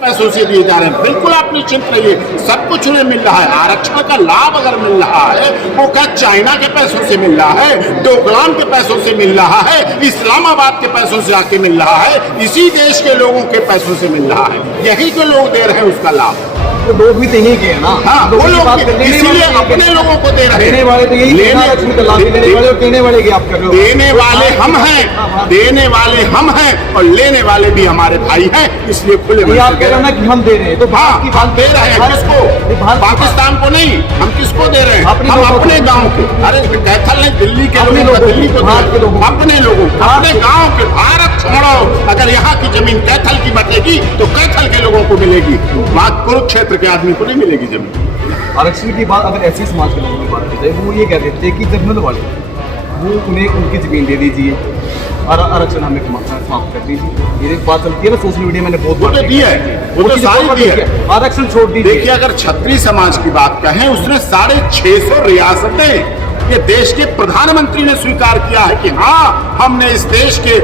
पैसों से दिए जा रहे हैं। बिल्कुल आप निश्चिंत रहिए, सब कुछ उन्हें मिल रहा है। आरक्षण का लाभ अगर मिल रहा है वो क्या चाइना के पैसों से मिल रहा है, डोकलाम के पैसों से मिल रहा है, इस्लामाबाद के पैसों से आके मिल रहा है, इसी देश के लोगों के पैसों से मिल रहा है। यही जो लोग दे रहे हैं उसका लाभ। तो लोग भी देने के हैं ना। हाँ, वो लोग इसीलिए अपने लोगों को दे रहे हैं। देने वाले तो यही देने वाले और देने वाले की आप कर रहे हो। देने वाले हम हैं, देने वाले हम हैं और लेने वाले भी हमारे भाई हैं, इसलिए खुले मन से आप कह रहे हैं कि हम दे रहे हैं। तो हाँ, हम दे रहे हैं किसको? पाकिस्तान को नहीं, हम किसको दे रहे हैं? हम अपने गांव के। अरे कैथल नहीं, दिल्ली के लोगों को, दिल्ली को अपने लोगों, अपने गांव के। भारत छोड़ो, अगर यहाँ की जमीन कैथल की बटेगी तो कैथल के लोगों को मिलेगी, वहाँ कुरुक्षेत्र के आदमी को नहीं मिलेगी जमीन। आरक्षण की बात अगर ऐसी समाज के लोगों की बात की जाए, वो ये कहते थे कि जर्नल वाले वो उन्हें उनकी जमीन दे दीजिए और आरक्षण हमें समाप्त कर दीजिए। ये बात चलती है ना सोशल मीडिया, मैंने बहुत बार दी है, वो तो सारी दी है। आरक्षण छोड़ दीजिए। देखिए, अगर क्षत्रिय समाज की बात कहें, उसने 650 रियासतें, ये देश के प्रधानमंत्री ने स्वीकार किया है कि हाँ, हमने इस देश के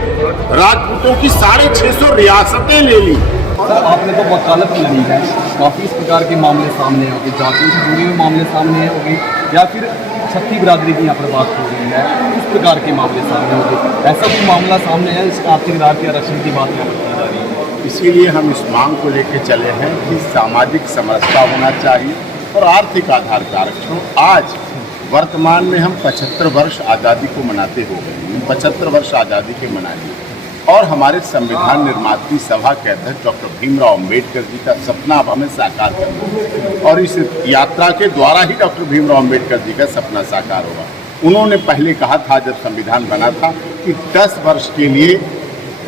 राजपूतों की 650 रियासतें ले ली। सर, आपने तो वकालत लड़ी है, काफ़ी इस प्रकार के मामले सामने होंगे, जातियों से जुड़े हुए मामले सामने होंगे या फिर क्षत्रिय बिरादरी की यहाँ पर बात हो रही है, उस प्रकार के मामले सामने होंगे। ऐसा कोई मामला सामने है इस आर्थिक के आरक्षण की बात यहाँ पर की जा रही है। इसीलिए हम इस मांग को लेकर चले हैं कि सामाजिक समरसता होना चाहिए और आर्थिक आधार का आरक्षण। आज वर्तमान में हम 75 वर्ष आज़ादी को मनाते हो गए, 75 वर्ष आज़ादी के मना लिए और हमारे संविधान निर्मात्री सभा के अध्यक्ष डॉक्टर भीमराव अम्बेडकर जी का सपना अब हमें साकार करना है और इस यात्रा के द्वारा ही डॉक्टर भीमराव अम्बेडकर जी का सपना साकार होगा। उन्होंने पहले कहा था जब संविधान बना था कि 10 वर्ष के लिए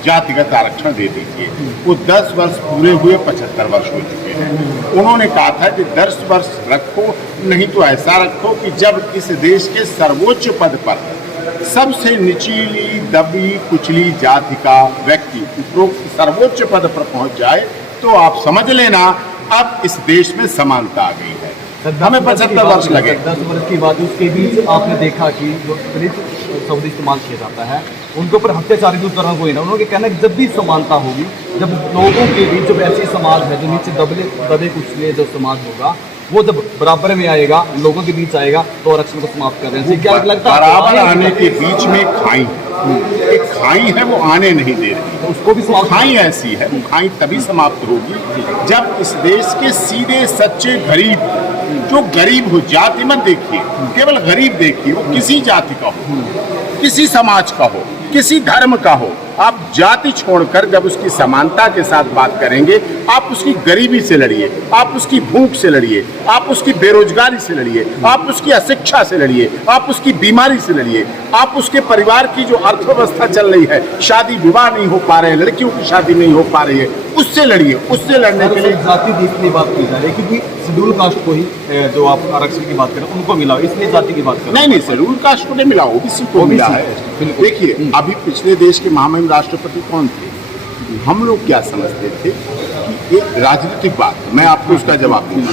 जातिगत आरक्षण दे दीजिए। वो 10 वर्ष पूरे हुए, 75 वर्ष हो चुके हैं। उन्होंने कहा था कि 10 वर्ष रखो, नहीं तो ऐसा रखो कि जब इस देश के सर्वोच्च पद पर सबसे निचली दबी कुचली जाति का व्यक्ति उपरोक्त सर्वोच्च पद पर पहुंच जाए तो आप समझ लेना अब इस देश में समानता आ गई है। हमें 75 वर्ष लगे। 10 वर्ष की बात, उसके बीच आपने देखा कि जो दलित शब्द इस्तेमाल किया जाता है उनके ऊपर अत्याचार की तरह कोई ना। उन्होंने कहना कि जब भी समानता होगी, जब लोगों के बीच जब ऐसी समाज है जो नीचे दबे कुचले जो समाज होगा, वो जब बराबर में आएगा, लोगों के बीच आएगा तो आरक्षण को समाप्त कर रहे हैं। क्या लगता है बराबर आने के बीच में खाई, एक खाई है वो आने नहीं दे रही, तो उसको भी समाप्त। खाई ऐसी है, वो खाई तभी समाप्त होगी जब इस देश के सीधे सच्चे गरीब, जो गरीब हो, जाति मत देखिए, केवल गरीब देखिए, वो किसी जाति का हो, किसी समाज का हो, किसी धर्म का हो, आप जाति छोड़कर जब उसकी समानता के साथ बात करेंगे, आप उसकी गरीबी से लड़िए, आप उसकी भूख से लड़िए, आप उसकी बेरोजगारी से लड़िए, आप उसकी अशिक्षा से लड़िए, आप उसकी बीमारी से लड़िए, आप उसके परिवार की जो अर्थव्यवस्था चल रही है, शादी विवाह नहीं हो पा रहे हैं, लड़कियों की शादी नहीं हो पा रही है, उससे लड़िए। उससे लड़ने के लिए जाति की बात की जा रही है क्योंकि शेड्यूल कास्ट को ही जो आप आरक्षण की बात करें उनको मिला, इसलिए जाति की बात करें। नहीं, शेड्यूल कास्ट को नहीं मिला, ओबीसी को मिला है। देखिए, अभी पिछले देश के महामहिम राष्ट्रपति कौन थे? हम लोग क्या समझते थे कि एक राजनीतिक बात, मैं आपको उसका जवाब दूंगा।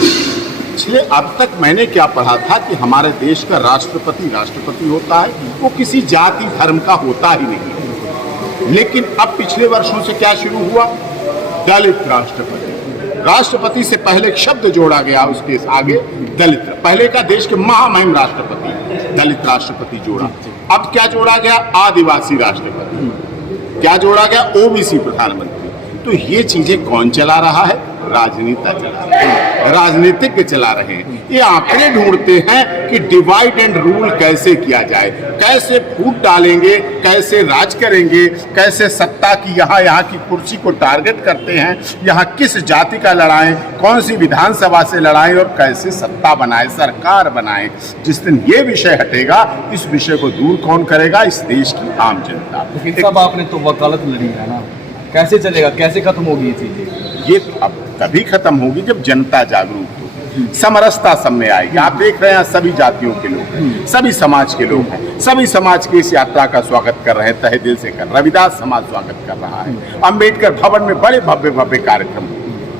पिछले अब तक मैंने क्या पढ़ा था कि हमारे देश का राष्ट्रपति होता है, वो किसी जाति धर्म का होता ही नहीं। लेकिन अब पिछले वर्षों से क्या शुरू हुआ? दलित राष्ट्रपति। राष्ट्रपति से पहले एक शब्द जोड़ा गया, उसके आगे दलित। पहले का देश के महामहिम राष्ट्रपति, दलित राष्ट्रपति जोड़ा। अब क्या जोड़ा गया? आदिवासी राष्ट्रपति। क्या जोड़ा गया? ओबीसी प्रधानमंत्री। तो ये चीजें कौन चला रहा है? राजनीतिज्ञ चला रहे हैं। ये आंकड़े ढूंढते हैं कि डिवाइड एंड रूल कैसे किया जाए, कैसे फूट डालेंगे, कैसे राज करेंगे, कैसे सत्ता की यहाँ की कुर्सी को टारगेट करते हैं, यहाँ किस जाति का लड़ाएं, कौन सी विधानसभा से लड़ाएं और कैसे सत्ता बनाए, सरकार बनाए। जिस दिन ये विषय हटेगा, इस विषय को दूर कौन करेगा? इस देश की आम जनता। सब आपने तो वकालत लड़ी है ना, कैसे चलेगा, कैसे खत्म होगी ये चीजें? ये अब तभी खत्म होगी जब जनता जागरूक हो, समरसता सब में आएगी। आप देख रहे हैं सभी जातियों के लोग हैं, सभी समाज के लोग हैं, सभी समाज की इस यात्रा का स्वागत कर रहे हैं, तहे दिल से कर। रविदास समाज स्वागत कर रहा है, अंबेडकर भवन में बड़े भव्य कार्यक्रम।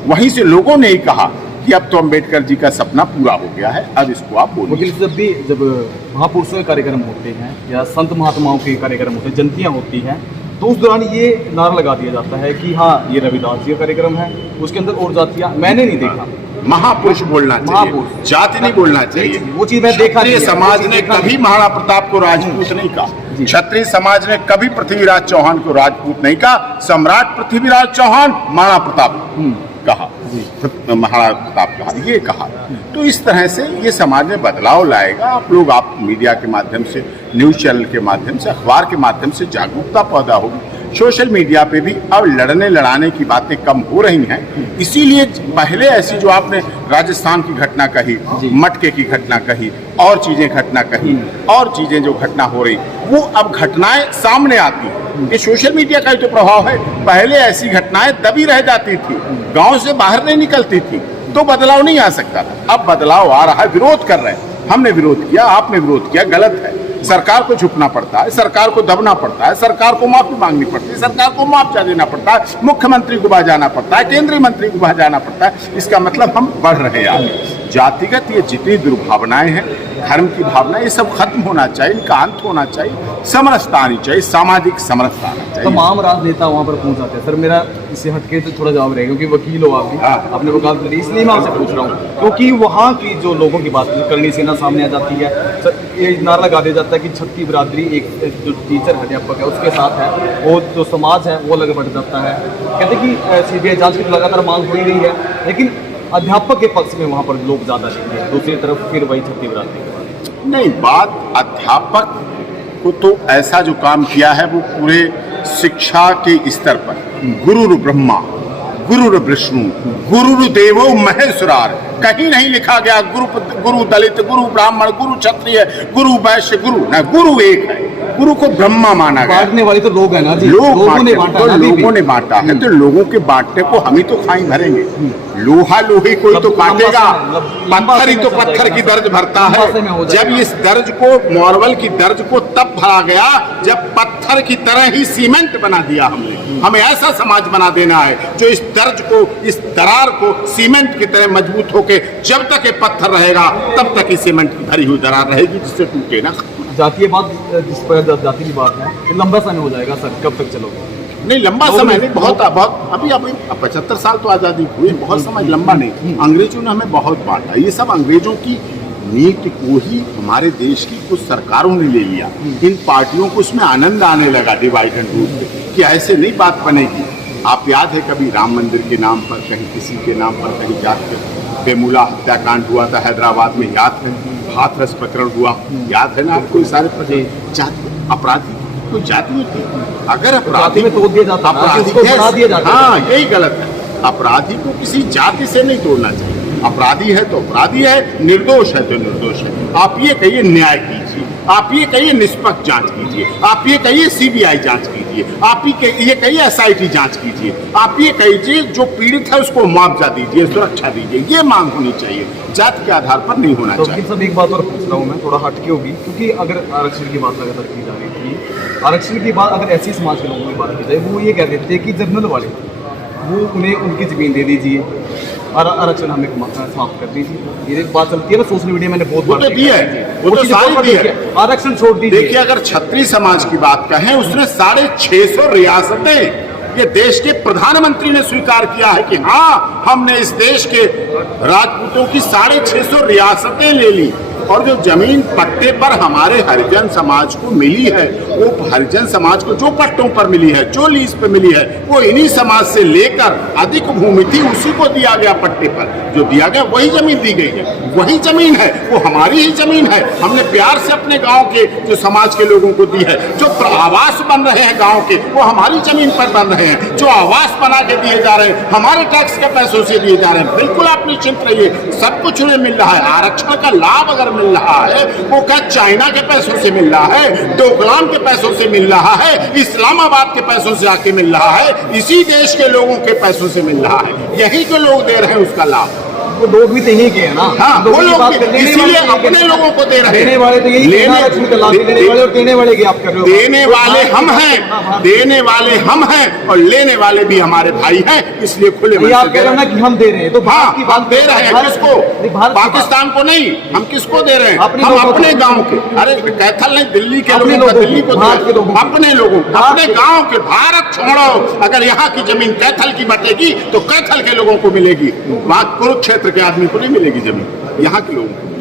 वहीं से लोगों ने ही कहा कि अब तो अंबेडकर जी का सपना पूरा हो गया है, अब इसको आप बोलिए। जब महापुरुषों के कार्यक्रम होते हैं या संत महात्माओं के कार्यक्रम होते हैं, जयंतियाँ होती हैं, तो उस दौरान ये नारा लगा दिया जाता है कि हाँ ये रविदास जी का कार्यक्रम है, उसके अंदर और जातियाँ मैंने नहीं देखा। महापुरुष बोलना चाहिए, महापुरुष। जाति नहीं बोलना चाहिए। वो चीज मैं देखा क्षत्रिय नहीं है, वो समाज चीज ने देखा कभी नहीं। महाराणा प्रताप को राजपूत नहीं जी। कहा, क्षत्रिय समाज ने कभी पृथ्वीराज चौहान को राजपूत नहीं कहा। सम्राट पृथ्वीराज चौहान महाराणा प्रताप कहा, महाराणा प्रताप कहा, ये कहा। तो इस तरह से ये समाज में बदलाव लाएगा। आप लोग, आप मीडिया के माध्यम से, न्यूज चैनल के माध्यम से, अखबार के माध्यम से जागरूकता पैदा होगी। सोशल मीडिया पे भी अब लड़ने लड़ाने की बातें कम हो रही हैं। इसीलिए पहले ऐसी जो आपने राजस्थान की घटना कही, मटके की घटना कही, और चीजें घटना कही, और चीजें जो घटना हो रही, वो अब घटनाएं सामने आती हैं। ये सोशल मीडिया का ही तो प्रभाव है। पहले ऐसी घटनाएं दबी रह जाती थी, गांव से बाहर नहीं निकलती थी, तो बदलाव नहीं आ सकता था। अब बदलाव आ रहा है, विरोध कर रहे हैं। हमने विरोध किया, आपने विरोध किया, गलत है। सरकार को झुकना पड़ता है, सरकार को दबना पड़ता है, सरकार को माफी मांगनी पड़ती है, सरकार को मुआवजा देना पड़ता है, मुख्यमंत्री को वहां जाना पड़ता है, केंद्रीय मंत्री को वहां जाना पड़ता है। इसका मतलब हम बढ़ रहे हैं आगे। जातिगत ये जितनी दुर्भावनाएं हैं, धर्म की भावना, ये सब खत्म होना चाहिए, इनका अंत होना चाहिए, समरसता आनी चाहिए, सामाजिक समरसता आना चाहिए। तमाम राजनेता वहाँ पर पहुँच जाते हैं। सर मेरा इससे हटके तो थोड़ा जवाब रहेगा, क्योंकि वकील हो आप भी, अपने वकालत करिए, इसलिए मैं आपसे पूछ रहा हूँ, क्योंकि वहाँ की जो लोगों की बात करनी सेना सामने आ जाती है। सर ये नारा लगा दिया जाता है कि छत्तीस बिरादरी, एक जो टीचर अध्यापक है उसके साथ है, वो जो समाज है वो अलग बढ़ जाता है। कहते कि CBI जांच की लगातार मांग हो ही रही है, लेकिन अध्यापक के पक्ष में वहाँ पर लोग ज़्यादा नहीं है, दूसरी तरफ फिर वही छत्तीस बिरादरी। नहीं, बात अध्यापक को तो ऐसा जो काम किया है वो पूरे शिक्षा के स्तर पर, गुरु ब्रह्मा, गुरु विष्णु, गुरु देवो महेश्वरार, कहीं नहीं लिखा गया गुरु दलित, गुरु ब्राह्मण, गुरु क्षत्रिय, गुरु वैश्य, गुरु ना, गुरु एक है। गुरु को ब्रह्मा माना गया। बांटने वाले तो लोग हैं ना जी, लोगों ने बांटा तो है, लोगों ने बांटा है, तो लोगों के बांटने को हम ही तो खाई भरेंगे। लोहा लोहे को ही तो काटेगा, पत्थर ही तो पत्थर की दर्ज भरता है। जब इस दर्ज को, मार्बल की दर्ज को तब भरा गया जब पत्थर की तरह ही सीमेंट बना दिया हमने। हमें ऐसा समाज बना देना है जो इस दर्ज को, इस दरार को सीमेंट की तरह मजबूत होके जब तक ये पत्थर रहेगा तब तक ये सीमेंट की भरी हुई दरार रहेगी, जिससे टूटे ना। जातीय बात, जिस पर जाति की बात है, ये लंबा समय हो जाएगा सर, कब तक चलोगे? नहीं, लंबा समय नहीं, बहुत अभी 75 साल तो आज़ादी हुई, बहुत समय लंबा नहीं। अंग्रेजों ने हमें बहुत बांटा। ये सब अंग्रेजों की नीति को ही हमारे देश की कुछ सरकारों ने ले लिया। इन पार्टियों को उसमें आनंद आने लगा डिवाइड एंड रूल कि ऐसे नहीं बात बनेगी। आप याद है कभी राम मंदिर के नाम पर, कहीं किसी के नाम पर, कहीं जात बेमुला हत्याकांड हुआ था हैदराबाद में, याद है? हाथरस प्रकरण हुआ, याद है ना आपको? सारे जाति अपराधी कोई जाति होती है? अगर अपराधी में तोड़ दिया जाता है, किसी को बना दिया जाता है। हाँ, यही गलत है। अपराधी को किसी जाति से नहीं तोड़ना चाहिए। अपराधी है तो अपराधी है, निर्दोष है तो निर्दोष है। आप ये कहिए न्याय कीजिए, आप ये कहिए निष्पक्ष जांच कीजिए, आप ये कहिए CBI जांच कीजिए, आप ये कहिए SIT जांच कीजिए, आप ये कहिए जो पीड़ित है उसको मुआवजा दीजिए, सुरक्षा दीजिए। ये मांग होनी चाहिए, जाति के आधार पर नहीं होना चाहिए। तो सब एक बात और पूछ रहा हूँ मैं, थोड़ा हटके होगी, क्योंकि अगर आरक्षण की बात लगातार की जा रही थी, आरक्षण की बात अगर ऐसी समाज के लोगों की बात की जाए, वो ये कह देते हैं कि जनरल वाले वो उन्हें उनकी जमीन दे दीजिए और आरक्षण हमें समाप्त कर दीजिए। ये बात चलती है ना सोशल मीडिया, मैंने बहुत बार दी है, वो तो सारी दी है। आरक्षण छोड़ दीजिए। देखिए, अगर क्षत्रिय समाज की बात कहें, उसने 650 रियासतें, ये देश के प्रधानमंत्री ने स्वीकार किया है कि हाँ, हमने इस देश के राजपूतों की 650 रियासतें ले ली। और जो जमीन पट्टे पर हमारे हरिजन समाज को मिली है, वो हरिजन समाज को जो पट्टों पर मिली है, जो लीज पे मिली है, वो इन्हीं समाज से लेकर अधिक भूमि थी उसी को दिया गया पट्टे पर। जो दिया गया वही जमीन दी गई है, वही जमीन है, वो हमारी ही जमीन है। हमने प्यार से अपने गांव के जो समाज के लोगों को दी है। जो आवास बन रहे हैं गांव के, वो हमारी जमीन पर बन रहे हैं। जो आवास बना के दिए जा रहे हैं, हमारे टैक्स के पैसों से दिए जा रहे हैं। बिल्कुल आप निश्चिंत रहिए, सब कुछ उन्हें मिल रहा है। आरक्षण का लाभ अगर मिल रहा है, वो क्या चाइना के पैसों से मिल रहा है, डोकलाम के पैसों से मिल रहा है, इस्लामाबाद के पैसों से आके मिल रहा है, इसी देश के लोगों के पैसों से मिल रहा है। यही के लोग दे रहे हैं उसका लाभ। वो लोग भी तो यही के हैं ना। हाँ, लोगों वो की लोग बात करने वाले इसीलिए तो यही के अपने हैं। लोगों को दे रहे हैं। देने वाले तो यही लेने- लक्ष्मी का लाभ देने वाले और देने वाले की आप कर रहे हो। देने वाले हम हैं, देने वाले हम हैं और लेने वाले भी हमारे भाई हैं, इसलिए खुले मन ये से आप दे कह रहे रहे हो ना हैं। कि हम दे रहे हैं, तो हाँ, भारत की हम बात दे रहे हैं भारत- किसको? नहीं, भारत की बात- पाकिस्तान को नहीं, हम किसको दे रहे हैं? अपने हम लोगों को। अपने गांव के, अरे कैथल नहीं, दिल्ली के अपने लोगों का लोगों दिल्ली को, को दे भारत रहे के लोगों हैं। को। अपने लोगों को, भारत अपने के- गांव के। भारत छोड़ो, अगर यहाँ की जमीन कैथल की बटेगी तो कैथल के लोगों को मिलेगी, वहाँ कुरुक्षेत्र के आदमी को नहीं मिलेगी जमीन, यहाँ के लोगों को।